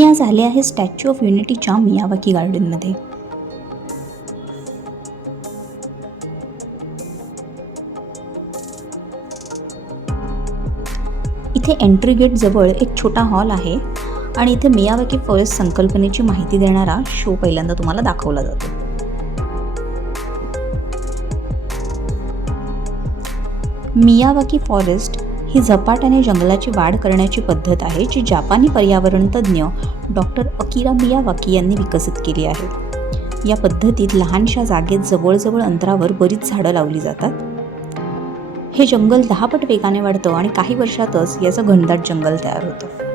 मी आज आले आहे स्टॅच्यू ऑफ युनिटीच्या मियावाकी गार्डनमध्ये. इथे एंट्री गेट जवळ एक छोटा हॉल आहे आणि इथे मियावाकी फॉरेस्ट संकल्पनेची माहिती देणारा शो पहिल्यांदा तुम्हाला दाखवला जातो. मियावाकी फॉरेस्ट ही झपाट्याने जंगलाची वाढ करण्याची पद्धत आहे जी जापानी पर्यावरण तज्ज्ञ डॉक्टर अकिरा मियावाकी यांनी विकसित केली आहे. या पद्धतीत लहानशा जागेत जवळजवळ अंतरावर बरीच झाडं लावली जातात. हे जंगल 10 पट वेगाने वाढतं आणि काही वर्षातच याचं घनदाट जंगल तयार होतं.